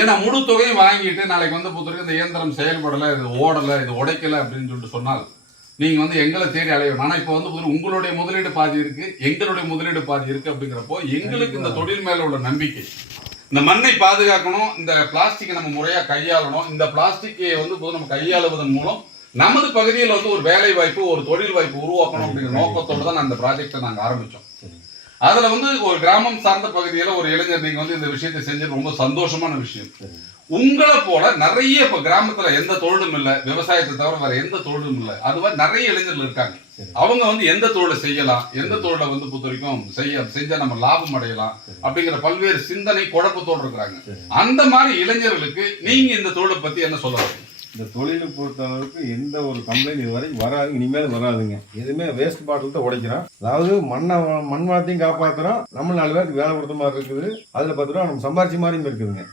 ஏன்னா முழு தொகையும் வாங்கிட்டு நாளைக்கு வந்து பொறுத்தவரைக்கும் இந்த இயந்திரம் செயல்படலை, இது ஓடலை, இது உடைக்கலை அப்படின்னு சொல்லிட்டு சொன்னால் நீங்க வந்து எங்களை தேடி அலையணும். ஆனா இப்ப வந்து உங்களுடைய முதலீடு பாதி இருக்கு, எங்களுடைய முதலீடு பாதி இருக்கு. அப்படிங்கிறப்போ எங்களுக்கு இந்த தொழில் மேல உள்ள நம்பிக்கை, இந்த மண்ணை பாதுகாக்கணும், இந்த பிளாஸ்டிக்கை நம்ம முறையா கையாளணும். இந்த பிளாஸ்டிக்கை வந்து நம்ம கையாளுவதன் மூலம் நமது பகுதியில் வந்து ஒரு வேலை வாய்ப்பு, ஒரு தொழில் வாய்ப்பு உருவாக்கணும் அப்படிங்கிற நோக்கத்தோடு தான் அந்த ப்ராஜெக்டை நாங்க ஆரம்பிச்சோம். அதுல வந்து ஒரு கிராமம் சார்ந்த பகுதியில ஒரு இளைஞர் நீங்க வந்து இந்த விஷயத்தை செஞ்சது ரொம்ப சந்தோஷமான விஷயம். உங்களை போல நிறைய இப்ப கிராமத்துல எந்த தொழிலும் இல்ல, விவசாயத்தை தவிர வேற எந்த தொழிலும் இல்ல, அது மாதிரி நிறைய இளைஞர்கள் இருக்காங்க. அவங்க வந்து எந்த தொழிலை செய்யலாம், எந்த தொழிலை வந்து பொறுத்த வரைக்கும் செஞ்சா நம்ம லாபம் அடையலாம் அப்படிங்கிற பல்வேறு சிந்தனை குழப்பத்தோடு இருக்கிறாங்க. அந்த மாதிரி இளைஞர்களுக்கு நீங்க இந்த தொழிலை பத்தி என்ன சொல்ல வரீங்க? இந்த தொழிலை பொறுத்த அளவுக்கு எந்த ஒரு கம்ப்ளைண்ட் இதுவரை வராது, இனிமேல் வராதுங்க. எதுவுமே வேஸ்ட் பாட்டில் தான் உடைக்கிறோம். அதாவது மண் வளத்தையும் காப்பாற்றுறோம், நம்ம 4 பேருக்கு வேலை கொடுத்த மாதிரி இருக்குது. அதில் 10 ரூபா நம்ம சம்பாரிச்ச மாதிரியும் இருக்குதுங்க.